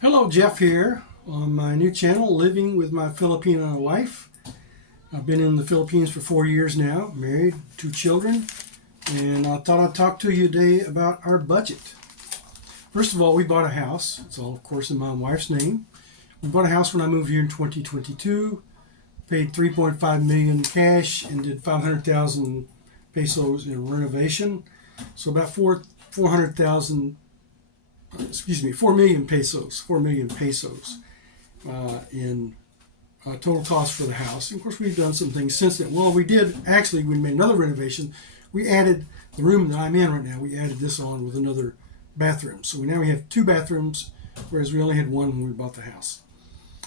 Hello, Jeff here on my new channel, Living with My Filipina Wife. I've been in the Philippines for 4 years now, married, 2 children, and I thought I'd talk to you today about our budget. First of all, we bought a house. It's all, of course, in my wife's name. We bought a house when I moved here in 2022, paid 3.5 million cash, and did 500,000 pesos in renovation. So about 4 million pesos, 4 million pesos in total cost for the house. And of course, we've done some things since then. Well, we made another renovation. We added the room that I'm in right now. We added this on with another bathroom. So now we have 2 bathrooms, whereas we only had one when we bought the house.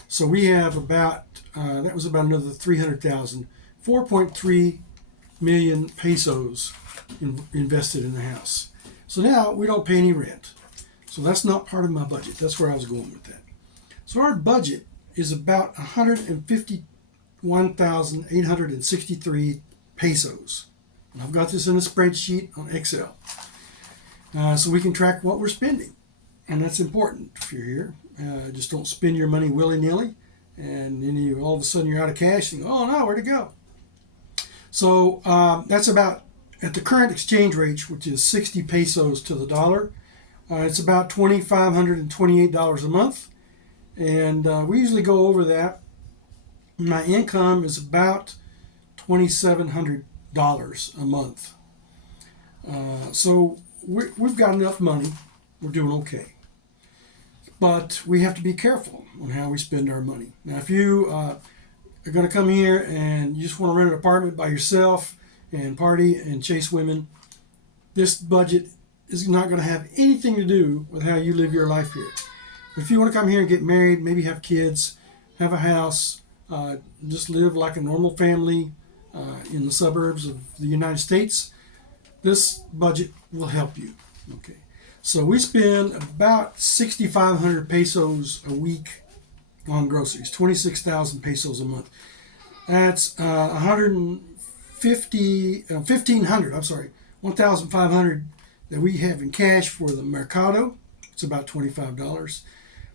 So we have that was about another 300,000, 4.3 million pesos invested in the house. So now we don't pay any rent. So that's not part of my budget. That's where I was going with that. So our budget is about 151,863 pesos. And I've got this in a spreadsheet on Excel. So we can track what we're spending. And that's important if you're here. Just don't spend your money willy-nilly. And then all of a sudden you're out of cash and oh no, where'd it go? So that's about, at the current exchange rate, which is 60 pesos to the dollar, it's about $2,528 a month, and we usually go over that. My income is about $2,700 a month. So we've got enough money. We're doing okay. But we have to be careful on how we spend our money. Now, if you are going to come here and you just want to rent an apartment by yourself and party and chase women, this budget is not going to have anything to do with how you live your life here. If you want to come here and get married, maybe have kids, have a house, just live like a normal family in the suburbs of the United States, this budget will help you. Okay. So we spend about 6,500 pesos a week on groceries, 26,000 pesos a month. That's 1,500 that we have in cash for the mercado. It's about $25,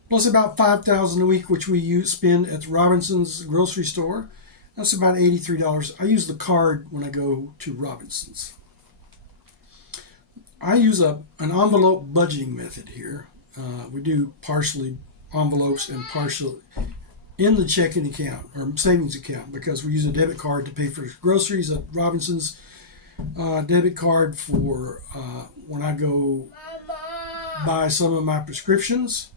plus about 5,000 a week, which we spend at the Robinson's grocery store. That's about $83. I use the card when I go to Robinson's. I use an envelope budgeting method here. We do partially envelopes and partially in the checking account or savings account, because we use a debit card to pay for groceries at Robinson's, debit card for when I go buy some of my prescriptions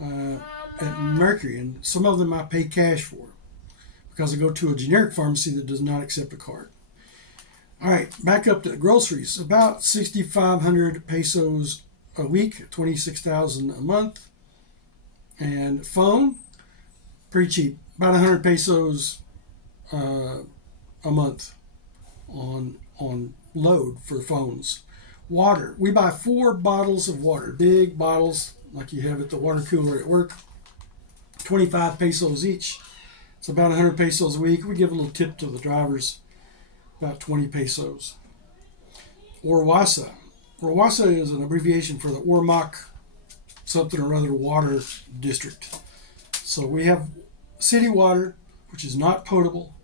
at Mercury, and some of them I pay cash for because I go to a generic pharmacy that does not accept a card. All right, back up to the groceries. About 6,500 pesos a week, 26,000 a month. And phone, pretty cheap, about 100 pesos a month on load for phones. Water, we buy 4 bottles of water, big bottles like you have at the water cooler at work, 25 pesos each. It's about 100 pesos a week. We give a little tip to the drivers, about 20 pesos. Orwasa is an abbreviation for the Ormoc something or other water district. So we have city water, which is not potable,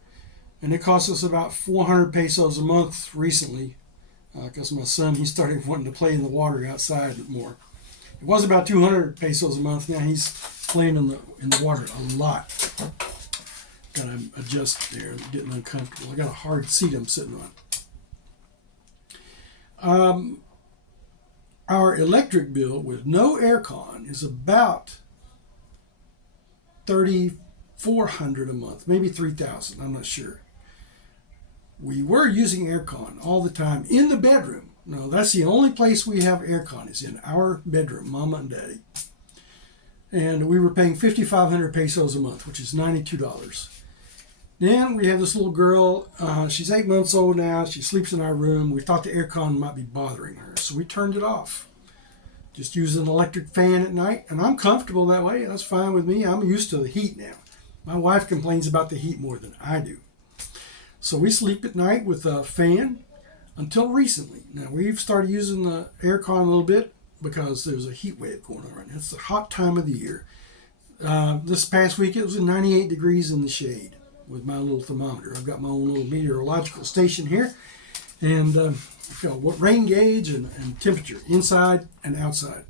and it costs us about 400 pesos a month recently, because my son, he started wanting to play in the water outside more. It was about 200 pesos a month. Now he's playing in the water a lot. Got to adjust there, getting uncomfortable. I got a hard seat I'm sitting on. Our electric bill with no aircon is about 3,400 a month, maybe 3,000. I'm not sure. We were using aircon all the time in the bedroom. No, that's the only place we have aircon, is in our bedroom, Mama and Daddy. And we were paying 5,500 pesos a month, which is $92. Then we have this little girl. She's 8 months old now. She sleeps in our room. We thought the aircon might be bothering her, so we turned it off. Just use an electric fan at night, and I'm comfortable that way. That's fine with me. I'm used to the heat now. My wife complains about the heat more than I do. So we sleep at night with a fan until recently. Now we've started using the aircon a little bit because there's a heat wave going on right now. It's the hot time of the year. This past week it was 98 degrees in the shade with my little thermometer. I've got my own little meteorological station here, and what rain gauge and temperature inside and outside.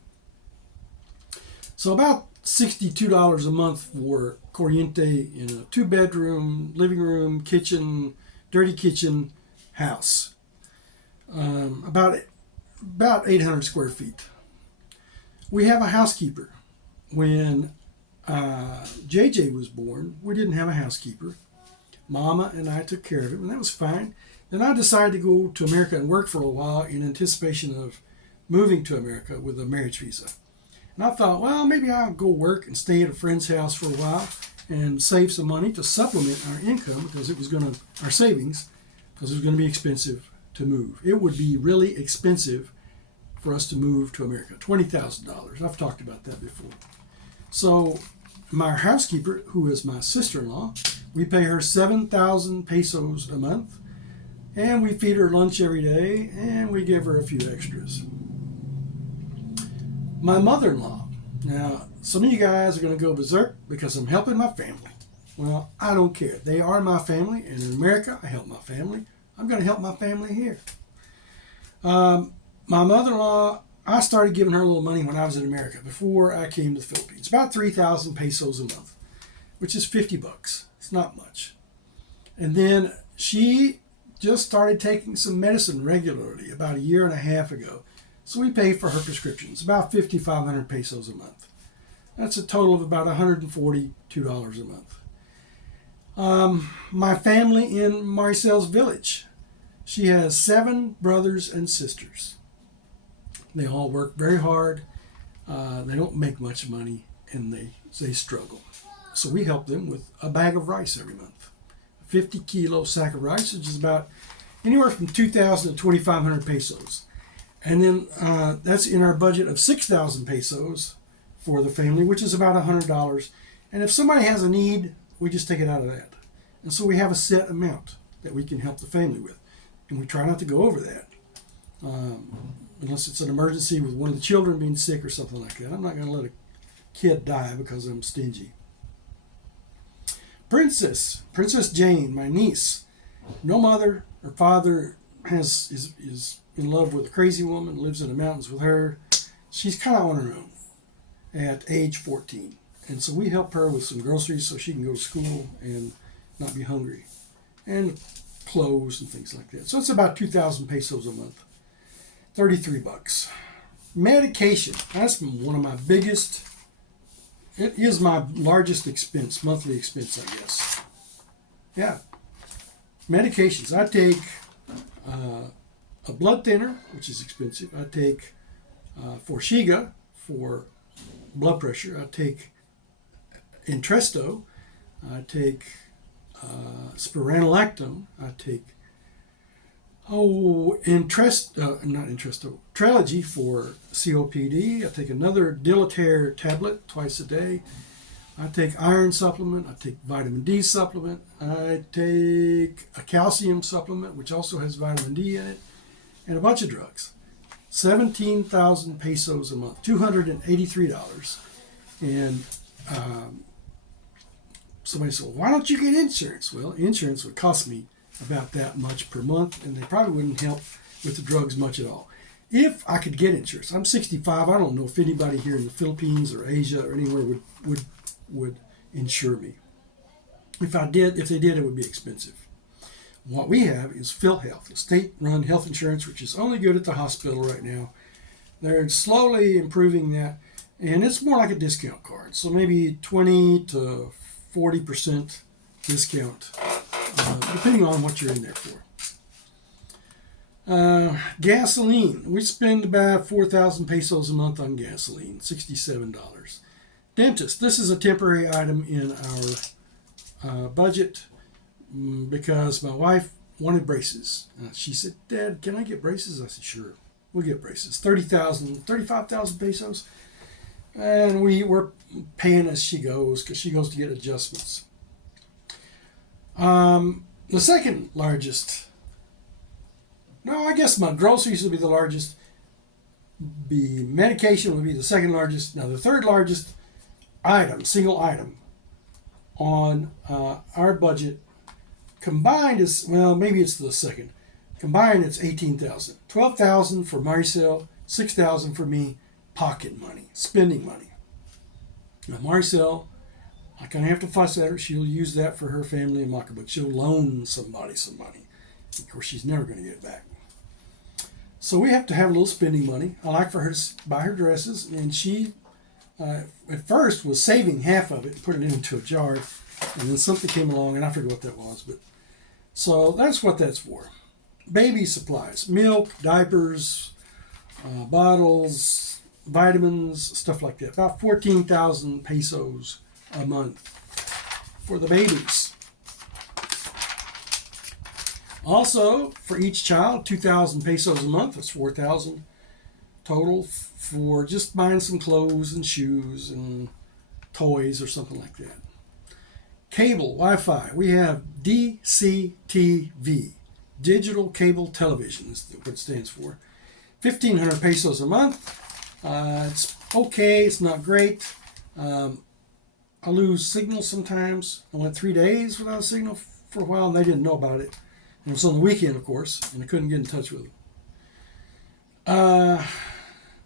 So about $62 a month for corriente in a 2-bedroom, living room, kitchen, dirty kitchen house. About 800 square feet. We have a housekeeper. When JJ was born, we didn't have a housekeeper. Mama and I took care of him, and that was fine. Then I decided to go to America and work for a while in anticipation of moving to America with a marriage visa. And I thought, well, maybe I'll go work and stay at a friend's house for a while and save some money to supplement our income because our savings, because it was going to be expensive to move. It would be really expensive for us to move to America, $20,000. I've talked about that before. So my housekeeper, who is my sister-in-law, we pay her 7,000 pesos a month, and we feed her lunch every day, and we give her a few extras. My mother-in-law. Now, some of you guys are going to go berserk because I'm helping my family. Well, I don't care. They are my family, and in America, I help my family. I'm going to help my family here. My mother-in-law, I started giving her a little money when I was in America, before I came to the Philippines. About 3,000 pesos a month, which is $50. It's not much. And then she just started taking some medicine regularly about a year and a half ago. So we pay for her prescriptions, about 5,500 pesos a month. That's a total of about $142 a month. My family in Marcel's village. She has 7 brothers and sisters. They all work very hard. They don't make much money, and they struggle. So we help them with a bag of rice every month. A 50-kilo sack of rice, which is about anywhere from 2,000 to 2,500 pesos. And then that's in our budget of 6,000 pesos for the family, which is about $100. And if somebody has a need, we just take it out of that. And so we have a set amount that we can help the family with. And we try not to go over that. Unless it's an emergency with one of the children being sick or something like that. I'm not going to let a kid die because I'm stingy. Princess Jane, my niece. No mother. Her father is in love with a crazy woman, lives in the mountains with her. She's kind of on her own at age 14. And so we help her with some groceries so she can go to school and not be hungry. And clothes and things like that. So it's about 2,000 pesos a month. $33. Medication. That's been one of my biggest. It is my largest expense, monthly expense, I guess. Yeah. Medications. I take a blood thinner, which is expensive. I take Forxiga for blood pressure. I take Entresto. I take spironolactone. I take Trelegy for COPD. I take another Dilatere tablet twice a day. I take iron supplement. I take vitamin D supplement. I take a calcium supplement, which also has vitamin D in it, and a bunch of drugs. 17,000 pesos a month, $283. And somebody said, well, why don't you get insurance? Well, insurance would cost me about that much per month, and they probably wouldn't help with the drugs much at all. If I could get insurance, I'm 65. I don't know if anybody here in the Philippines or Asia or anywhere would insure me. If they did, it would be expensive. What we have is PhilHealth, a state-run health insurance, which is only good at the hospital right now. They're slowly improving that, and it's more like a discount card. So maybe 20 to 40% discount, depending on what you're in there for. Gasoline. We spend about 4,000 pesos a month on gasoline, $67. Dentist. This is a temporary item in our budget because my wife wanted braces. She said, Dad, can I get braces? I said, sure, we'll get braces. 35,000 pesos. And we're paying as she goes because she goes to get adjustments. The second largest, no, I guess my groceries would be the largest. The medication would be the second largest. Now the third largest item, single item on our budget combined is, well, maybe it's the second. Combined, it's $18,000, $12,000 for Maricel, $6,000 for me, pocket money, spending money. Now Maricel, I kind of have to fuss at her. She'll use that for her family and Maka, but she'll loan somebody some money. Of course, she's never going to get it back. So we have to have a little spending money. I like for her to buy her dresses, and she, at first, was saving half of it, putting it into a jar, and then something came along, and I forget what that was. But so that's what that's for. Baby supplies, milk, diapers, bottles, vitamins, stuff like that. About 14,000 pesos a month for the babies. Also, for each child, 2,000 pesos a month. That's 4,000 total for just buying some clothes and shoes and toys or something like that. Cable, Wi-Fi. We have DCTV, Digital Cable Television is what it stands for. 1,500 pesos a month. It's okay. It's not great. I lose signal sometimes. I went 3 days without a signal for a while, and they didn't know about it. And it was on the weekend, of course, and I couldn't get in touch with them.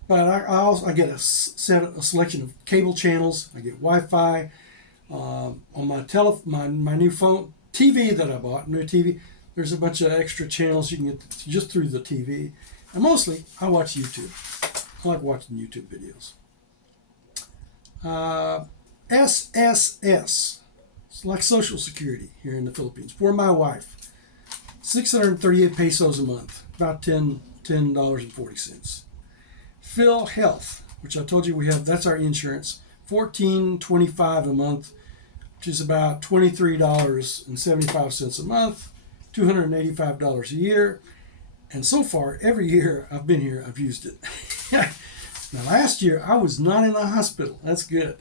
But I get a selection of cable channels. I get Wi-Fi on my new phone TV that I bought. New TV. There's a bunch of extra channels you can get just through the TV. And mostly, I watch YouTube. I like watching YouTube videos. SSS. It's like Social Security here in the Philippines for my wife. 638 pesos a month, about $10.40. Phil Health, which I told you we have, that's our insurance, $14.25 a month, which is about $23.75 a month, $285 a year. And so far, every year I've been here, I've used it. Now, last year I was not in the hospital. That's good.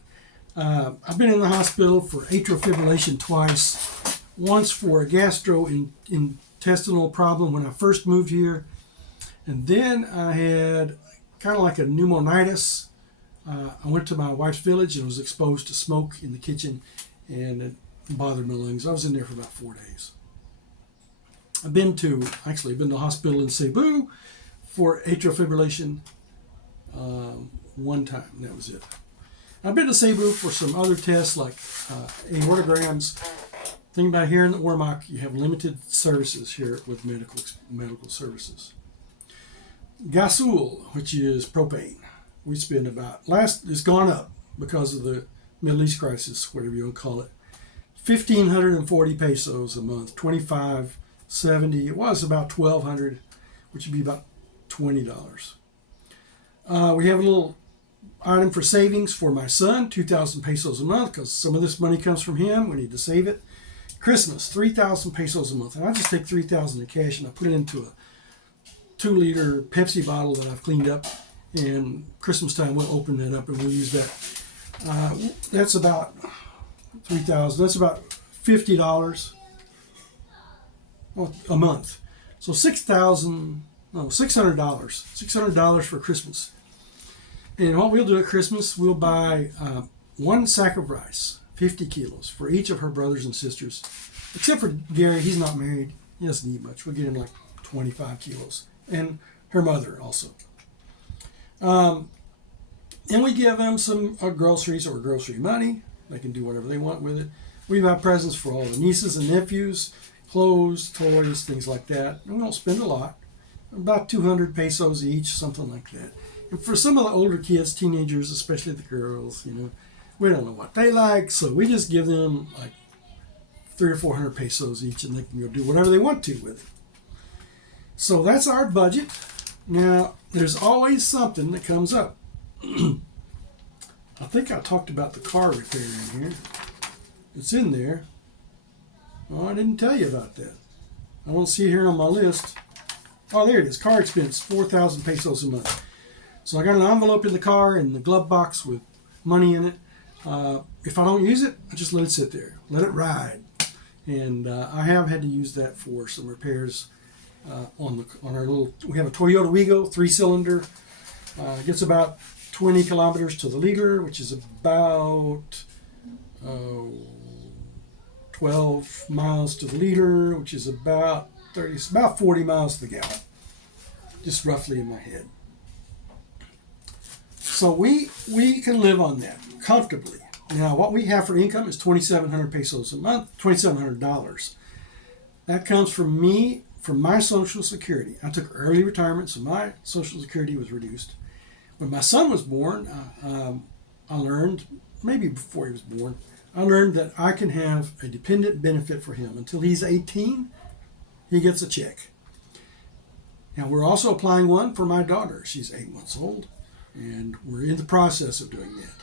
I've been in the hospital for atrial fibrillation twice, once for a gastrointestinal problem when I first moved here, and then I had kind of like a pneumonitis. I went to my wife's village and was exposed to smoke in the kitchen, and it bothered my lungs. I was in there for about 4 days. I've been to the hospital in Cebu for atrial fibrillation one time, and that was it. I've been to Cebu for some other tests like aortograms. Thing about here in the Ormoc, you have limited services here with medical services. Gasul, which is propane. We spend it's gone up because of the Middle East crisis, whatever you want to call it. 1,540 pesos a month, 25.70. It was about 1,200, which would be about $20. We have a little item for savings for my son, 2,000 pesos a month, because some of this money comes from him. We need to save it. Christmas, 3,000 pesos a month. And I just take 3,000 in cash and I put it into a 2-liter Pepsi bottle that I've cleaned up. And Christmas time, we'll open that up and we'll use that. That's about 3,000. That's about $50 a month. So $600. $600 for Christmas. And what we'll do at Christmas, we'll buy one sack of rice, 50 kilos, for each of her brothers and sisters. Except for Gary, he's not married. He doesn't eat much. We'll get him like 25 kilos. And her mother also. And we give them some groceries or grocery money. They can do whatever they want with it. We buy presents for all the nieces and nephews, clothes, toys, things like that. And we don't spend a lot. About 200 pesos each, something like that. And for some of the older kids, teenagers, especially the girls, we don't know what they like, so we just give them like 300 or 400 pesos each, and they can go do whatever they want to with it. So that's our budget. Now, there's always something that comes up. I think I talked about the car repair in here. It's in there. Oh, I didn't tell you about that. I don't see it here on my list. Oh, there it is. Car expense, 4,000 pesos a month. So I got an envelope in the car and the glove box with money in it. If I don't use it, I just let it sit there. Let it ride. And I have had to use that for some repairs on our little. We have a Toyota Wigo 3-cylinder Gets about 20 kilometers to the liter, which is about 12 miles to the liter, which is about 30, it's about 40 miles to the gallon, just roughly in my head. So we can live on that comfortably. Now, what we have for income is 2,700 pesos a month, $2,700. That comes from me, from my Social Security. I took early retirement, so my Social Security was reduced. When my son was born, I learned, maybe before he was born, I learned that I can have a dependent benefit for him. Until he's 18, he gets a check. Now, we're also applying one for my daughter. She's 8 months old, and we're in the process of doing that.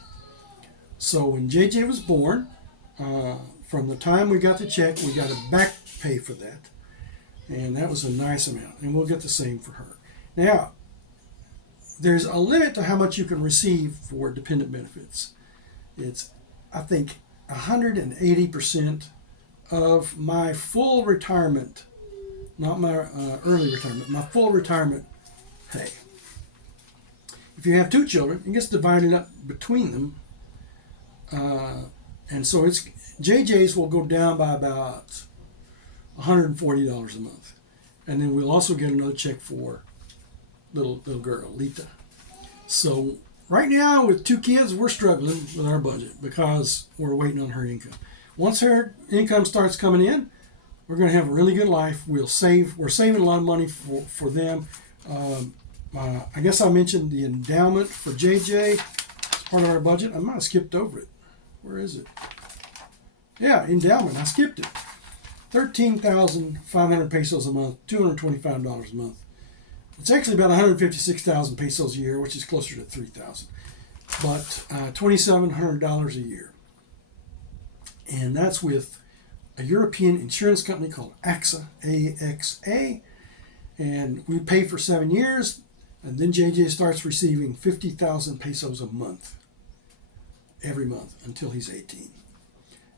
So when JJ was born, from the time we got the check, we got a back pay for that. And that was a nice amount. And we'll get the same for her. Now, there's a limit to how much you can receive for dependent benefits. It's, I think, 180% of my full retirement, not my early retirement, my full retirement pay. If you have 2 children, it gets divided up between them. And so it's JJ's will go down by about $140 a month. And then we'll also get another check for little girl, Lita. So right now with 2 kids, we're struggling with our budget because we're waiting on her income. Once her income starts coming in, we're going to have a really good life. We're saving a lot of money for them. I guess I mentioned the endowment for JJ as part of our budget. I might have skipped over it. Where is it? Yeah, endowment. I skipped it. 13,500 pesos a month, $225 a month. It's actually about 156,000 pesos a year, which is closer to 3,000. But $2,700 a year. And that's with a European insurance company called AXA, A-X-A. And we pay for 7 years, and then JJ starts receiving 50,000 pesos a month, every month, until he's 18.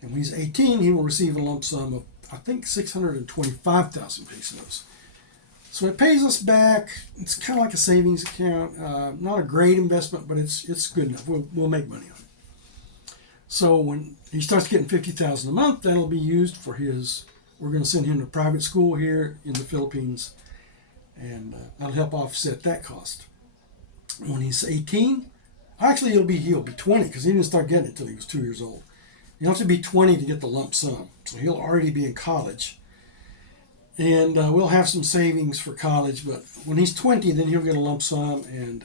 And when he's 18, he will receive a lump sum of, I think, 625,000 pesos. So it pays us back. It's kind of like a savings account. Not a great investment, but it's good enough. We'll make money on it. So when he starts getting 50,000 a month, that'll be used for his. We're going to send him to private school here in the Philippines, and that'll help offset that cost. When he's 18, actually he'll be 20 because he didn't start getting it until he was 2 years old. You have to be 20 to get the lump sum, so he'll already be in college. And we'll have some savings for college, but when he's 20, then he'll get a lump sum, and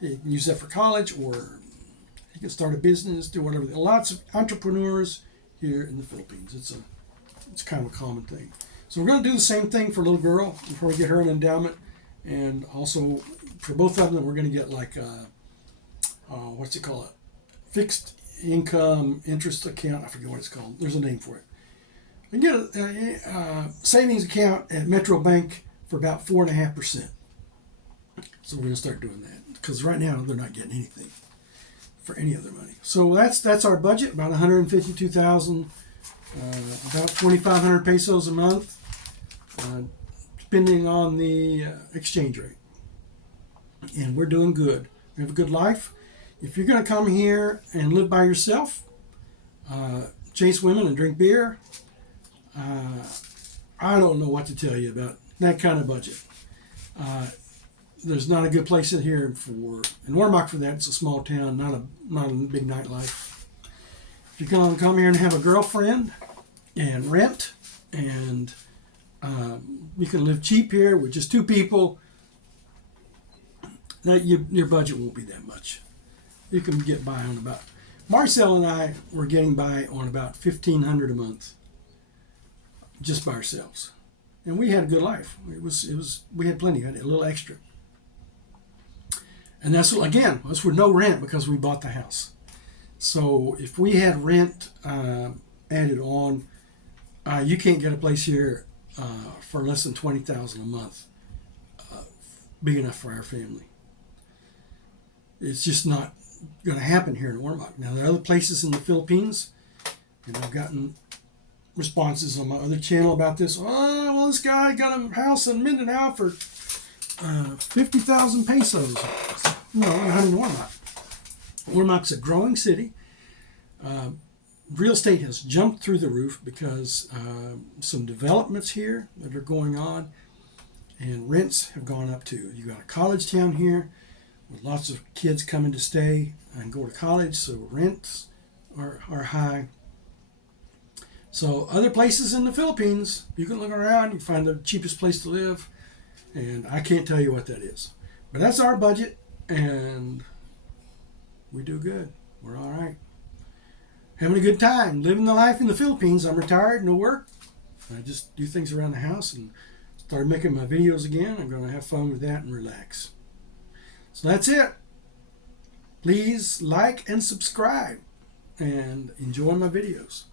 he can use that for college, or he can start a business, do whatever. Lots of entrepreneurs here in the Philippines. It's kind of a common thing. So we're going to do the same thing for little girl before we get her an endowment, and also for both of them, we're going to get like what's it called? Fixed income interest account. I forget what it's called. There's a name for it. You can get a savings account at Metro Bank for about 4.5%. So we're going to start doing that because right now they're not getting anything for any of their money. So that's our budget, about 152,000, about 2,500 pesos a month, depending on the exchange rate. And we're doing good. We have a good life. If you're going to come here and live by yourself, chase women and drink beer, I don't know what to tell you about that kind of budget. There's not a good place in here in Warmack for that. It's a small town, not a big nightlife. If you're going to come here and have a girlfriend and rent, and you can live cheap here with just 2 people, that your budget won't be that much. You can get by on about. Marcel and I were getting by on about $1,500 a month, just by ourselves, and we had a good life. We had plenty. We had a little extra, and that's with no rent because we bought the house. So if we had rent added on, you can't get a place here for less than $20,000 a month, big enough for our family. It's just not going to happen here in Warmack. Now there are other places in the Philippines, and I've gotten responses on my other channel about this. Oh, well, this guy got a house in Mindanao for 50,000 pesos. No, we're hunting Warnock. Warnock's a growing city. Real estate has jumped through the roof because some developments here that are going on, and rents have gone up too. You got a college town here with lots of kids coming to stay and go to college, so rents are high. So other places in the Philippines, you can look around, you can find the cheapest place to live, and I can't tell you what that is. But that's our budget, and we do good. We're all right. Having a good time, living the life in the Philippines. I'm retired, no work. I just do things around the house and start making my videos again. I'm going to have fun with that and relax. So that's it. Please like and subscribe and enjoy my videos.